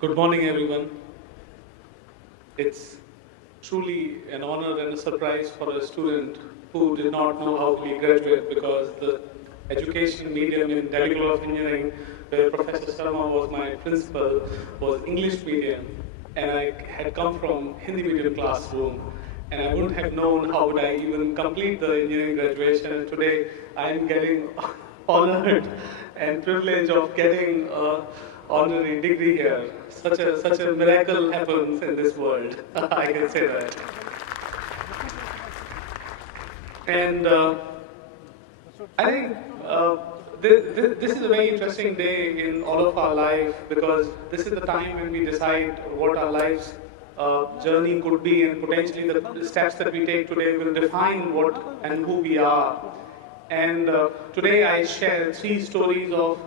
Good morning, everyone. It's truly an honor and a surprise for a student who did not know how to be a graduate because the education medium in Delhi College of Engineering, where Professor Sharma was my principal, was English medium, and I had come from Hindi medium classroom, and I wouldn't have known how would I even complete the engineering graduation. And today, I am getting honored and privilege of getting a honorary degree here. Such a miracle happens in this world. I can say that. And I think this is a very interesting day in all of our life because this is the time when we decide what our life's journey could be, and potentially the steps that we take today will define what and who we are. And today I share three stories of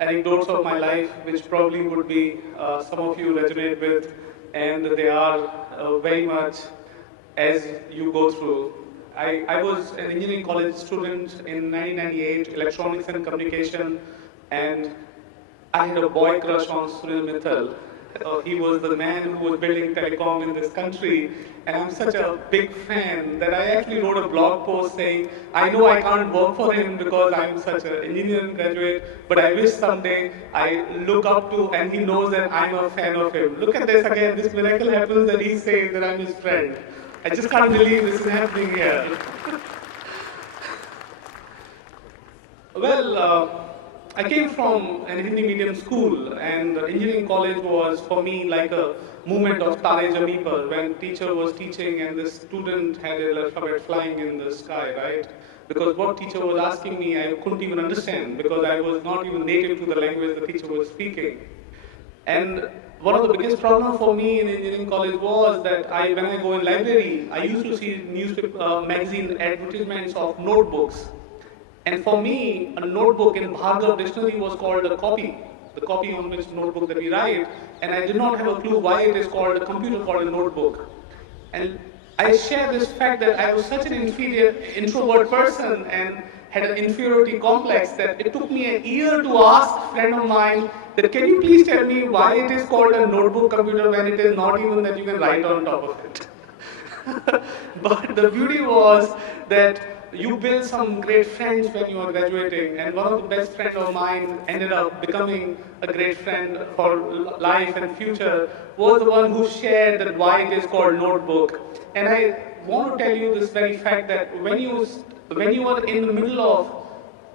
anecdotes of my life, which probably would be some of you resonate with, and they are very much as you go through. I was an engineering college student in 1998, electronics and communication, and I had a boy crush on Sunil Mittal. He was the man who was building telecom in this country, and I'm such a big fan that I actually wrote a blog post saying, I know I can't work for him because I'm such an engineering graduate, but I wish someday I look up to and he knows that I'm a fan of him. Look at this again, this miracle happens that he says that I'm his friend. I just can't believe this is happening here. Well, I came from an Hindi medium school, and engineering college was for me like a movement of Tare Zameen Par, when teacher was teaching and the student had a alphabet flying in the sky, right? Because what teacher was asking me, I couldn't even understand because I was not even native to the language the teacher was speaking. And one of the biggest problems for me in engineering college was that when I go in library, I used to see newspaper, magazine advertisements of notebooks. And for me, a notebook in Bhargav dictionary was called a copy, the copy on which notebook that we write. And I did not have a clue why it is called a computer called a notebook. And I share this fact that I was such an inferior, introvert person and had an inferiority complex that it took me a year to ask a friend of mine that can you please tell me why it is called a notebook computer when it is not even that you can write on top of it. But the beauty was that you build some great friends when you are graduating, and one of the best friends of mine ended up becoming a great friend for life and future, was the one who shared that why it is called notebook. And I want to tell you this very fact that when you are in the middle of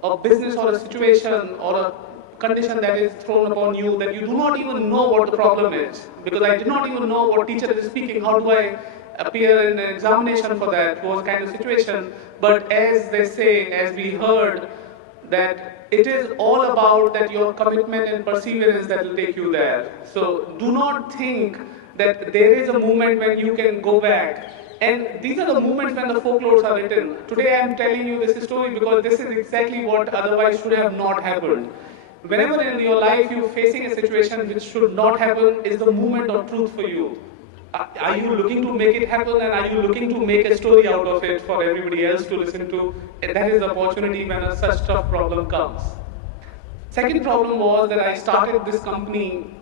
a business or a situation or a condition that is thrown upon you that you do not even know what the problem is, because I did not even know what teacher is speaking, how do I appear in an examination for that was kind of situation. But as they say, as we heard, that it is all about that your commitment and perseverance that will take you there. So do not think that there is a moment when you can go back. And these are the moments when the folklores are written. Today I am telling you this story because this is exactly what otherwise should have not happened. Whenever in your life you're facing a situation which should not happen, is the moment of truth for you. Are you looking to make it happen, and are you looking to make a story out of it for everybody else to listen to? That is the opportunity when a such tough problem comes. Second problem was that I started this company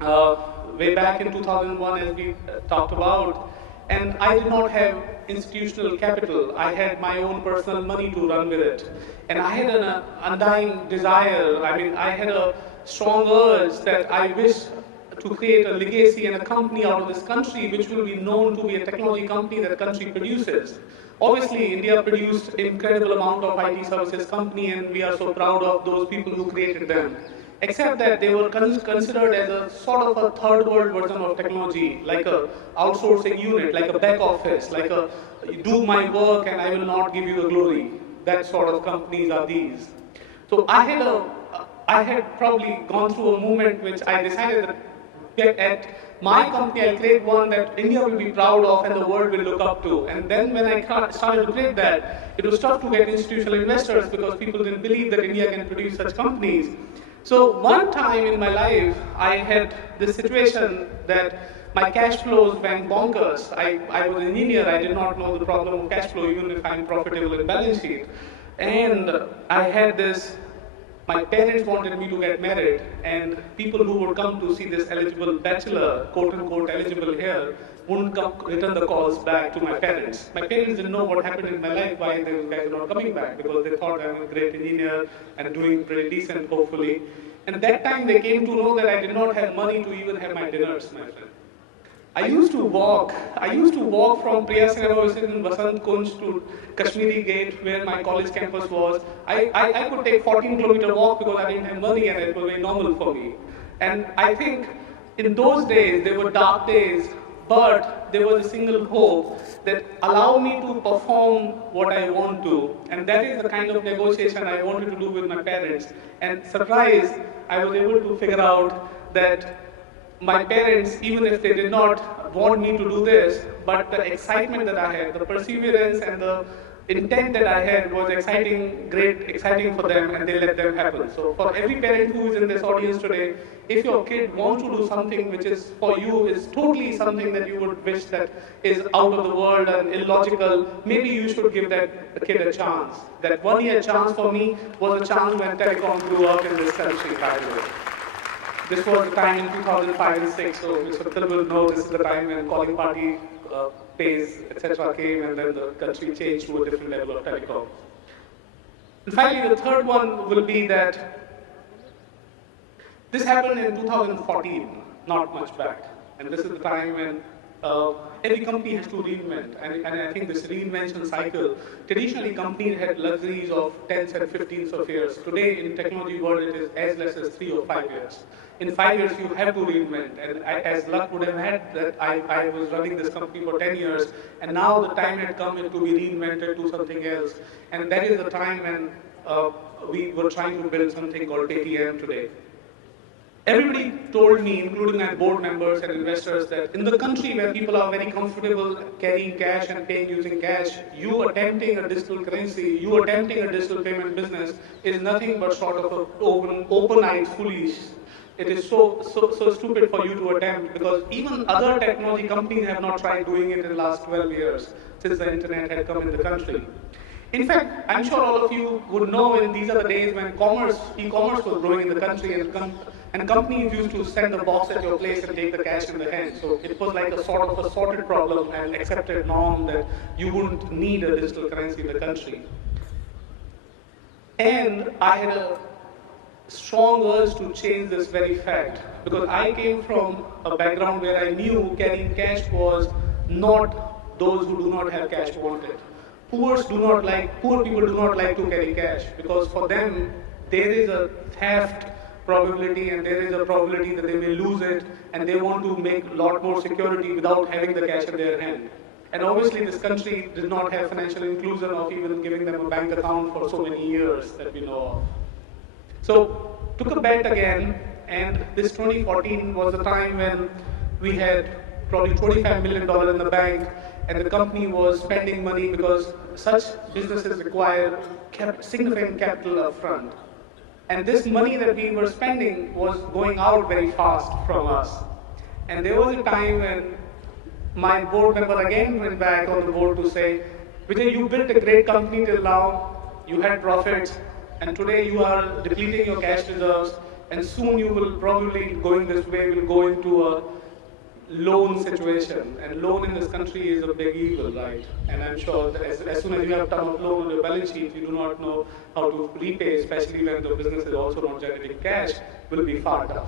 way back in 2001, as we talked about, and I did not have institutional capital. I had my own personal money to run with it. And I had an undying desire, I had a strong urge that I wish to create a legacy and a company out of this country which will be known to be a technology company that the country produces. Obviously, India produced an incredible amount of IT services company, and we are so proud of those people who created them. Except that they were considered as a sort of a third world version of technology, like a outsourcing unit, like a back office, like a do my work and I will not give you the glory. That sort of companies are these. So I had probably gone through a movement which I decided that at my company, I'll create one that India will be proud of and the world will look up to. And then when I started to create that, it was tough to get institutional investors because people didn't believe that India can produce such companies. So one time in my life, I had this situation that my cash flows went bonkers. I was an engineer, I did not know the problem of cash flow, even if I'm profitable in balance sheet. And I had this My parents wanted me to get married, and people who would come to see this eligible bachelor, quote unquote eligible here, wouldn't come, return the calls back to my parents. My parents didn't know what happened in my life, why those guys were not coming back, because they thought I'm a great engineer and doing pretty decent, hopefully. And that time they came to know that I did not have money to even have my dinners, my friend. I used to walk from Priya Cinema in Vasant Kunj to Kashmiri Gate where my college campus was. I could take 14-kilometer walk because I didn't have money and it was very normal for me. And I think in those days, they were dark days, but there was a single hope that allow me to perform what I want to. And that is the kind of negotiation I wanted to do with my parents. And surprise, I was able to figure out that my parents, even if they did not want me to do this, but the excitement that I had, the perseverance and the intent that I had was exciting, great, exciting for them, and they let them happen. So for every parent who is in this audience today, if your kid wants to do something which is for you is totally something that you would wish that is out of the world and illogical, maybe you should give that kid a chance. That 1 year chance for me was a chance when telecom grew up in this country, by the way. This was the time in 2005 and 6, so Mr. Till will know this is the time when calling party pays, etc. came, and then the country changed to a different level of telecom. And finally, the third one will be that this happened in 2014, not much back. And this is the time when every company has to reinvent. And I think this reinvention cycle, traditionally companies had luxuries of 10s and 15s of years. Today in technology world, it is as less as 3 or 5 years. In 5 years, you have to reinvent. And as luck would have had, that I was running this company for 10 years, and now the time had come to be reinvented to something else. And that is the time when we were trying to build something called Paytm today. Everybody told me, including my board members and investors, that in the country where people are very comfortable carrying cash and paying using cash, you attempting a digital currency, you attempting a digital payment business is nothing but sort of an open-eyed foolish. It is so stupid for you to attempt, because even other technology companies have not tried doing it in the last 12 years since the internet had come in the country. In fact, I'm sure all of you would know in these are the days when e-commerce was growing in the country, and companies used to send a box at your place and take the cash in the hand. So it was like a sort of a sorted problem and accepted norm that you wouldn't need a digital currency in the country. And I had a strong urge to change this very fact, because I came from a background where I knew carrying cash was not those who do not have cash wanted. Poor people do not like to carry cash, because for them there is a theft probability and there is a probability that they may lose it, and they want to make a lot more security without having the cash in their hand. And obviously this country did not have financial inclusion of even giving them a bank account for so many years that we know of. So took a bet again, and this 2014 was the time when we had probably $25 million in the bank, and the company was spending money because such businesses require significant capital up front. And this money that we were spending was going out very fast from us. And there was a time when my board member again went back on the board to say, Vijay, you built a great company till now, you had profits, and today you are depleting your cash reserves, and soon you will probably, going this way, will go into a loan situation. And loan in this country is a big evil, right? And I'm sure that as soon as you have a ton of loan on your balance sheet, you do not know how to repay, especially when the business is also not generating cash, will be far tough.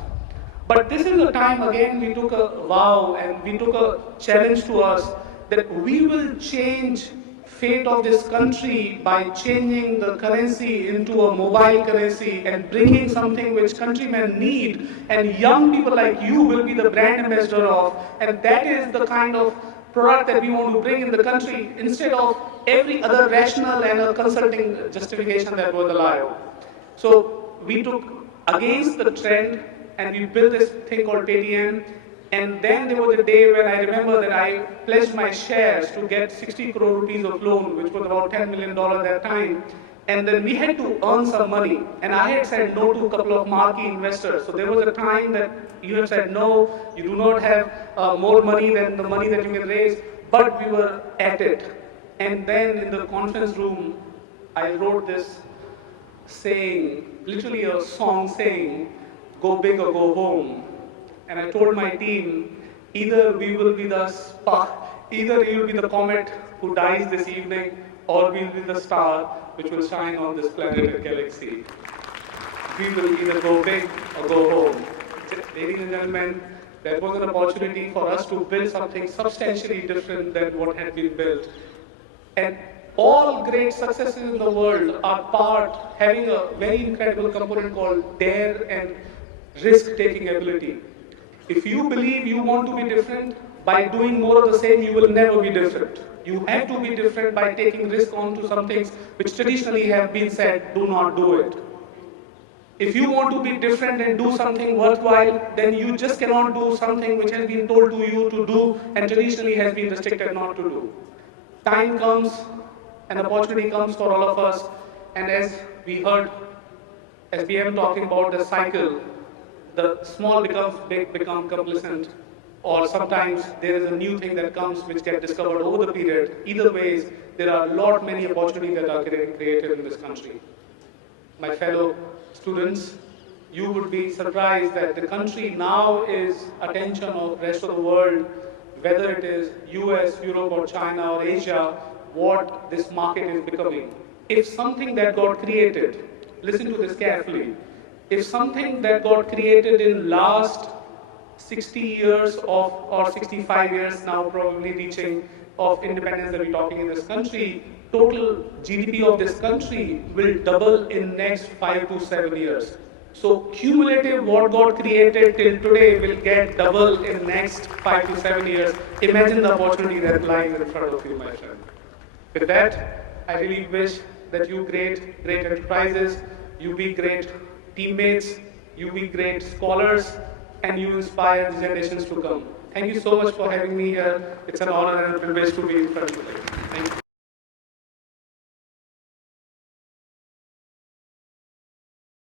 But this is the time again we took a vow and we took a challenge to us that we will change fate of this country by changing the currency into a mobile currency and bringing something which countrymen need, and young people like you will be the brand ambassador of, and that is the kind of product that we want to bring in the country instead of every other rational and a consulting justification that was allowed. So we took against the trend and we built this thing called Paytm. And then there was a day when I remember that I pledged my shares to get 60 crore rupees of loan, which was about $10 million at that time. And then we had to earn some money. And I had said no to a couple of marquee investors. So there was a time that you have said no, you do not have more money than the money that you can raise. But we were at it. And then in the conference room, I wrote this saying, literally a song saying, go big or go home. And I told my team, either we will be the spark, either you will be the comet who dies this evening, or we will be the star which will shine on this planet and galaxy. We will either go big or go home. Ladies and gentlemen, that was an opportunity for us to build something substantially different than what had been built. And all great successes in the world are having a very incredible component called dare and risk-taking ability. If you believe you want to be different, by doing more of the same, you will never be different. You have to be different by taking risk onto some things which traditionally have been said, do not do it. If you want to be different and do something worthwhile, then you just cannot do something which has been told to you to do and traditionally has been restricted not to do. Time comes, an opportunity comes for all of us, and as we heard SBM talking about the cycle, the small becomes big, become complacent, or sometimes there is a new thing that comes which gets discovered over the period. Either ways, there are many opportunities that are getting created in this country. My fellow students, you would be surprised that the country now is attention of the rest of the world, whether it is US, Europe or China or Asia, what this market is becoming. If something that got created, listen to this carefully, if something that got created in last 60 years or 65 years now probably reaching of independence that we're talking in this country, total GDP of this country will double in next 5 to 7 years. So cumulative what got created till today will get double in next 5 to 7 years. Imagine the opportunity that lies in front of you, my friend. With that, I really wish that you great enterprises, you be great teammates, you be great scholars, and you inspire the generations to come. Thank you so much for having me here. It's an honor and a privilege to be in front of you. Thank you.